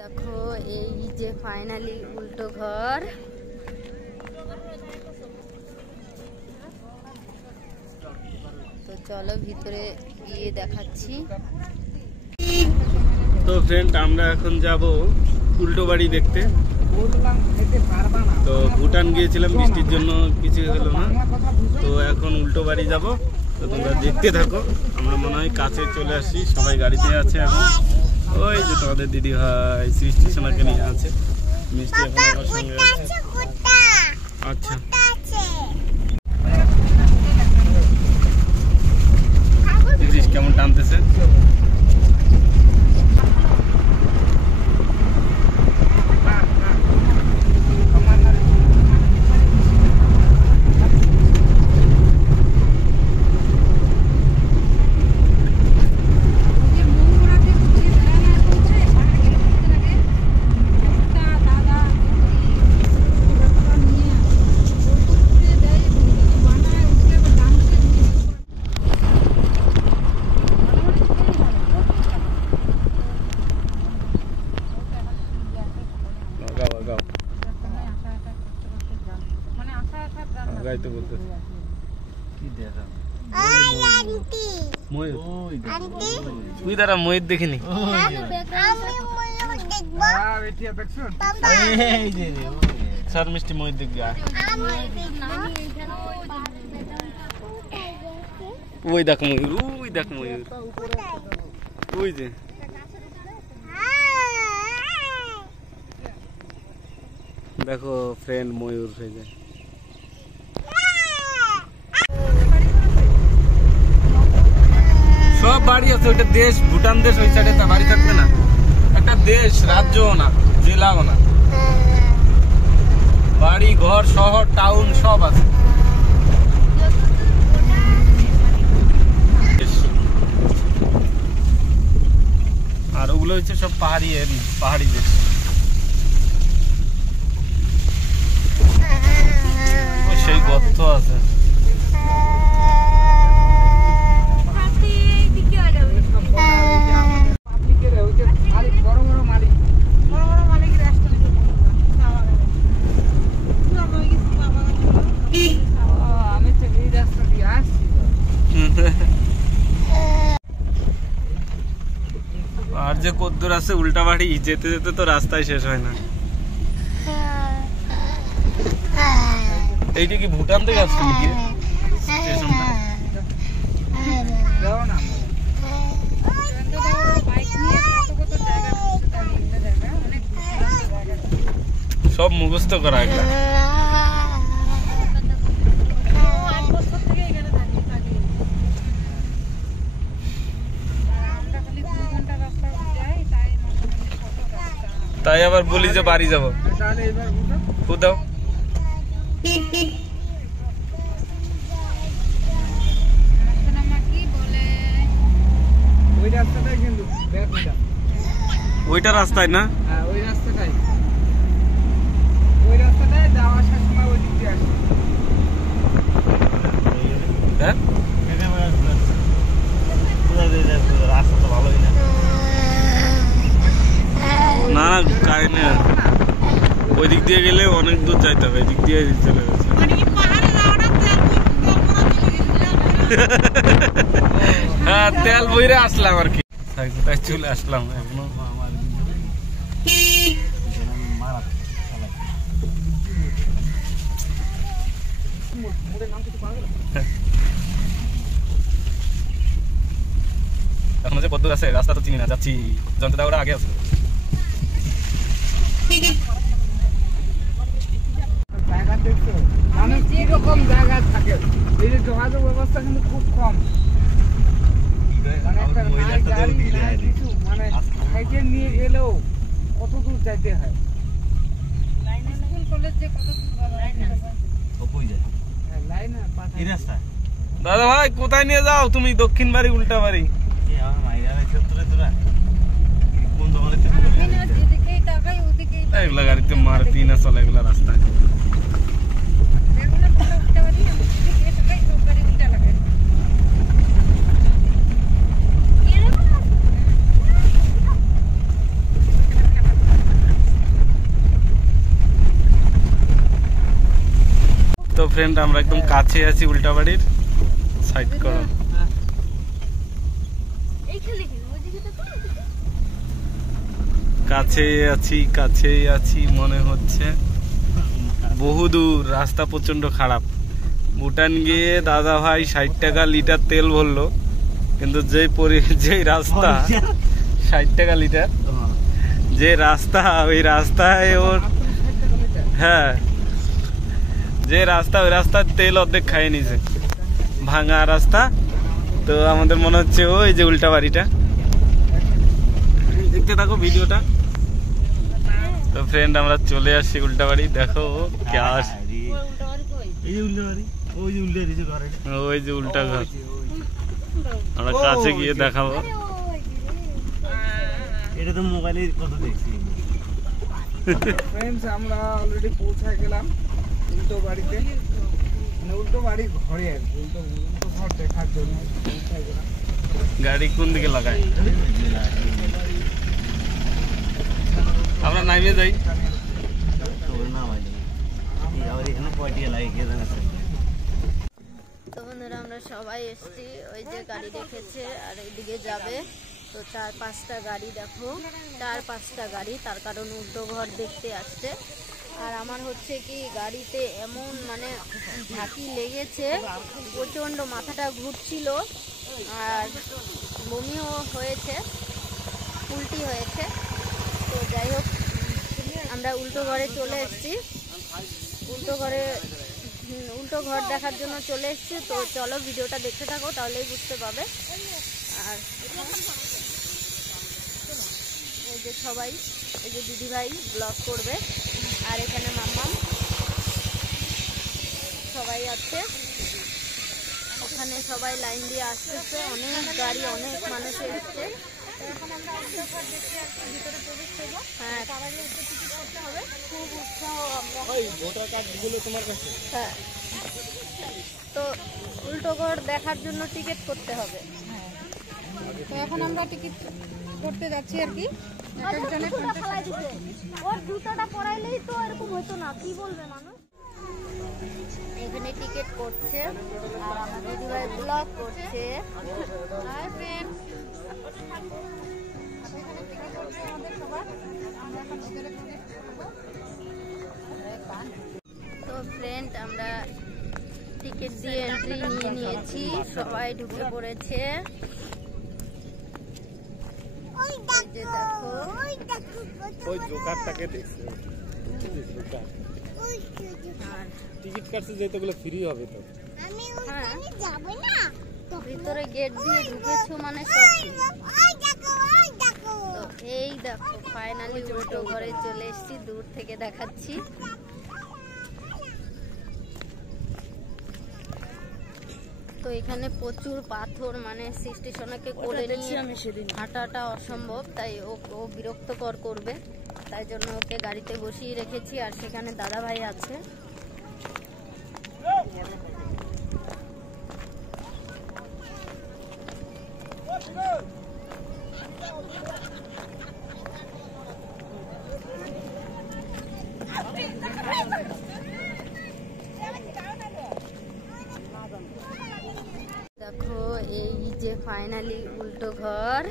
দেখো এই যে ফাইনালি উল্টো ঘর। তো চলো ভিতরে গিয়ে দেখাচ্ছি। তো ফ্রেন্ড আমরা এখন যাব উল্টো বাড়ি দেখতে। তো ভুটান গিয়েছিলাম, বৃষ্টির জন্য কিছু হলো না, তো এখন উল্টো বাড়ি যাব। তো তোমরা দেখতে থাকো। আমরা মনে হয় কাছে চলে আসছি, সবাই গাড়িতে আছে এখন। ওই যে তোমাদের দিদি ভাই সৃষ্টি সোনাকে নিয়ে আছে, মিষ্টি এখন আমার সঙ্গে আছে। আচ্ছা দেখিস কেমন টানতেছে। ময়ূর দেখিনি, স্যার মিষ্টি ময়ূর দেখবি। ওই দেখ ময়ূর, ওই দেখ ময়ূর, ওই যে দেখো ফ্রেন্ড ময়ূর হয়ে যায়। সব বাড়ি আছে, ওইটা দেশ, ভুটান দেশ, ওই সাইডে তা বাড়ি থাকবে না। একটা দেশ, রাজ্যও না, জেলাও না, বাড়ি ঘর শহর টাউন সব আছে। আর ওগুলো হচ্ছে সব পাহাড়ি দেশ। সেই গর্ত আছে। আর যে কদ্দুর আছে উল্টা বাড়ি, যেতে যেতে তো রাস্তায় শেষ হয় না। এইটা কি ভুটান থেকে আসছে নাকি স্টেশনটা? সব মুখস্থ করা একটা। তাই আবার বলি যে বাড়ি যাবো, দাও। ওইটা রাস্তায় না, ওই রাস্তাটাই, ওই রাস্তাটাই যাওয়া আসার সময় ওই দিক দিয়ে আসে। রাস্তা তো ভালোই না, না না কাহিনী। ওই দিক দিয়ে গেলে অনেক দূর যাইতে হবে, এদিক দিয়ে চলে গেছে। হ্যাঁ তেল বইরে আসলাম আর কি, কোথায় চলে আসলাম এখনো। এখন যে কত আছে রাস্তা তো চিনি না, যাচ্ছি জনতা ওরা আগে আছে। কিরকম জায়গা থাকে, এই যে যোগাযোগ ব্যবস্থা কিন্তু খুব কম। মানে সাইকেল নিয়ে গেলেও কত দূর যাইতে হয়। দাদা ভাই কোথায় নিয়ে যাও তুমি? দক্ষিণ বাড়ি উল্টা বাড়ি? এগুলা গাড়িতে মারতি না চলে, এগুলা রাস্তায়। ফ্রেন্ড আমরা একদম কাছে আছি উল্টাবাড়ির, সাইড করো। কাছেই আছি মনে হচ্ছে, বহুদূর, রাস্তা প্রচন্ড খারাপ। ভুটান গিয়ে দাদা ভাই 60 টাকা লিটার তেল ভরলো, কিন্তু যেই রাস্তা 60 টাকা লিটার, যে রাস্তা, ওই রাস্তায় ওর, হ্যাঁ যে রাস্তা, ওই রাস্তার তেল অর্ধেক খাইয়ে নিছে, ভাঙা রাস্তা। তো আমাদের মনে হচ্ছে ওই যে উল্টাবাড়িটা, দেখতে থাকো ভিডিওটা। তো ফ্রেন্ড আমরা চলে আসছি উল্টাবাড়ি, দেখো ওই যে উল্টা ঘর, আমরা কাছে গিয়ে দেখাবো। এটা তো মোবাইলে কত দেখছি। ফ্রেন্ডস আমরা অলরেডি পৌঁছে গেলাম উল্টো বাড়িতে, মানে উল্টো বাড়ি ঘরে আর কি, উল্টো ঘর দেখার জন্য পৌঁছে গেলাম। গাড়ি কোন দিকে লাগায়? আমরা নামিয়ে যাই। তো বন্ধুরা আমরা সবাই এসছি, ওই যে গাড়ি রেখেছে আর এইদিকে যাবে। তো 4-5টা গাড়ি, দেখো 4-5টা গাড়ি, তার কারণ উল্টো ঘর দেখতে আসছে। আর আমার হচ্ছে কি গাড়িতে এমন মানে ঝাঁকি লেগেছে, প্রচণ্ড মাথাটা ঘুরছিল আর বমিও হয়েছে, উল্টি হয়েছে। তো যাই হোক আমরা উল্টো ঘরে চলে এসেছি, উল্টো ঘর দেখার জন্য চলে এসেছি। তো চলো ভিডিওটা দেখতে থাকো, তাহলেই বুঝতে পাবে। আর এই যে সবাই, এই যে দিদিভাই ব্লগ করবে, আর এখানে মাম্মাম সবাই আছে, ওখানে সবাই লাইন দিয়ে আসতেছে, অনেক গাড়ি, অনেক মানুষ এসছে। এখন আমরা উল্টো ঘর দেখতে আসছি, ভিতরে প্রবেশ করবো। হ্যাঁ, সবাই টিকিট করতে হবে, খুব উৎসাহ আমরা। ভোটার কার্ড গুলো তোমার কাছে? হ্যাঁ, তো উল্টো ঘর দেখার জন্য টিকিট করতে হবে। তো এখন আমরা টিকিট করতে যাচ্ছি আর কি, ওর জুতোটা পরাইলেই তো এরকম হতো না, কি বলবে মানুষ। এখানে টিকিট করছে আর আমার দিদিভাই ব্লগ করছে। তো ফ্রেন্ড আমরা টিকিট দিয়ে এন্ট্রি নিয়ে নিয়েছি, সবাই ঢুকে পড়েছে। দেখো ওই জোকারটাকে দেখছে, টিকিট কাটছে যেহেতু ওগুলো ফ্রি হবে। তো হ্যাঁ, ভিতরে গেট দিয়ে ঢুকেছো মানে সব। তো এই দেখো ফাইনালি উল্টো ঘরে চলে এসেছি, দূর থেকে দেখাচ্ছি। তো এখানে প্রচুর পাথর, মানে স্টেশনকে করে নিয়ে হাঁটাটা অসম্ভব, তাই ও বিরক্তকর করবে, তাই জন্য ওকে গাড়িতে বসিয়ে রেখেছি। আর সেখানে দাদা ভাই আছে। দেখো এই যে ফাইনালি উল্টো ঘর,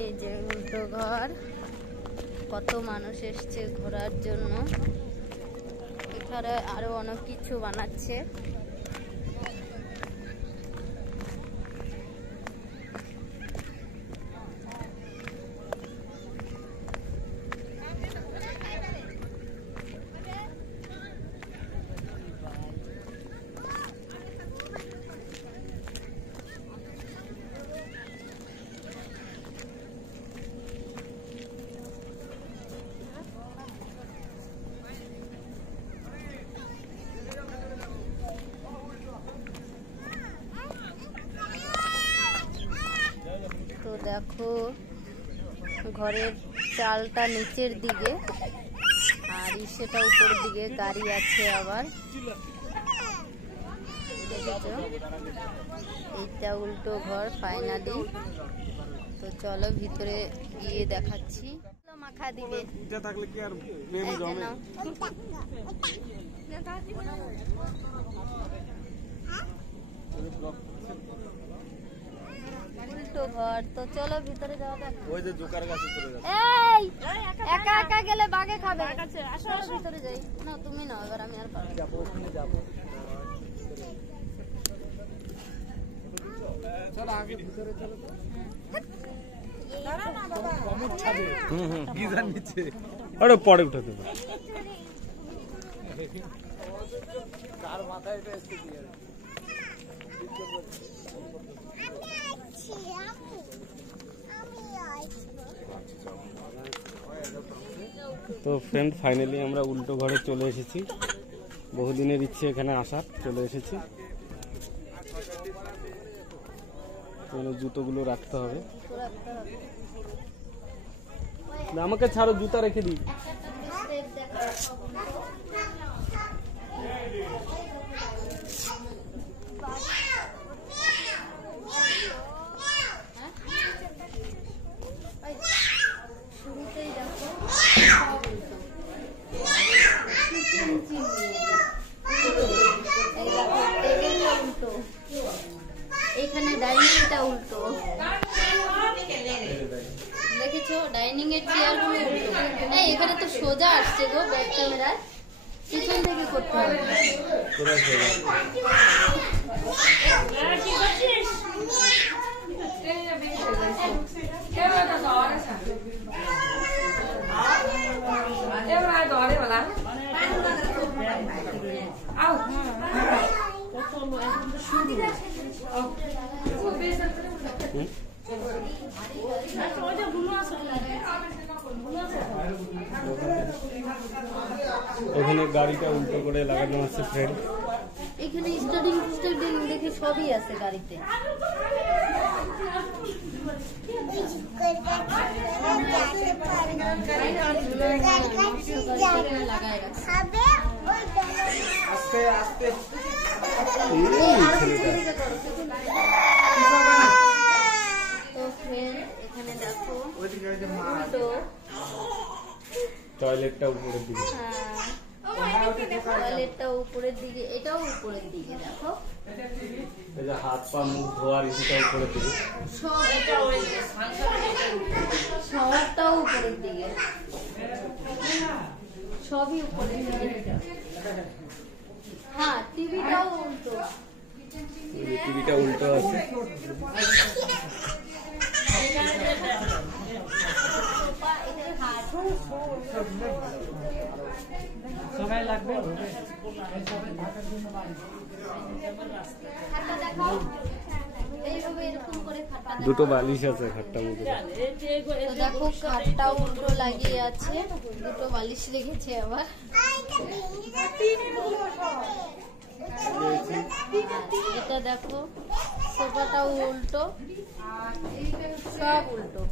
এই যে উল্টো ঘর, কত মানুষ এসছে ঘোরার জন্য। এখানে আরো অনেক কিছু বানাচ্ছে। তো দেখো ঘরের চালটা নিচের দিকে আর সেটা উপর দিকে, গাড়ি আছে আবার, দেখেছো? এইটা উল্টো ঘর ফাইনালি। তো চলো ভিতরে গিয়ে দেখাচ্ছি। মাখা দিবে এটা থাকলে কি আর প্রেম জমে? উল্টো ঘর, তো চলো ভিতরে যাওয়া যাক। ওই যে জোকার কাছে চলে যাচ্ছে। এই একা একা গেলে বাগে খাবে। চলো ভিতরে যাই। না তুমি না, এবার আমি আর পারবো না। যাবো, ওখানে যাবো। চলো আগে ভিতরে চলো তো। গিজার নিচে। আরে পরে উঠাতে হবে। কার মাথায় এটা এসে দিয়ে তো ফ্রেন্ড, ফাইনালি আমরা উল্টো ঘরে চলে এসেছি। বহুদিনের ইচ্ছে এখানে আসার, চলে এসেছি। এখানে জুতোগুলো রাখতে হবে। না, আমাকে ছাড়ো, জুতা রেখে দিই। শুরুতেই দেখো টেবিলটা উল্টো, এখানে ডাইনিংটা উল্টো, দেখেছো ডাইনিং এর চেয়ার গুলো উল্টো। এই এখানে তো সোজা আসছে গো, ব্যাক ক্যামেরায় পিছন থেকে করতে হবে। এখানে গাড়িটা উল্টো করে লাগানো আছে ফ্রেন্ড। এখানে স্টার্টিং দেখে সবই আছে গাড়িতে। লাগায় রাখছে। আস্তে আস্তে তো ফ্রেন্ড এখানে দেখো ওইদিকে ওই যে মা উল্টো, টয়লেটটা উপরের দিকে। টয়লেটটা উপরের দিকে, এটাও উপরের দিকে দেখো। এই যে হাত পা মুখ ধোয়ার ইসিটা উপরের দিকে। শহরটাও উপরের দিকে, সবই উপরের দিকে। হ্যাঁ, টিভিটাও উল্টো। টিভিটা উল্টো আছে। সবাই লাগবে। খাটটা দেখাও, এইভাবে এরকম করে খাটটা দেখাও। দুটো বালিশ আছে খাটটার মধ্যে। তো দেখো খাটটা উল্টো লাগিয়ে আছে, দুটো বালিশ রেখেছে আবার। এটা দেখো সোফাটাও উল্টো, সব উল্টো।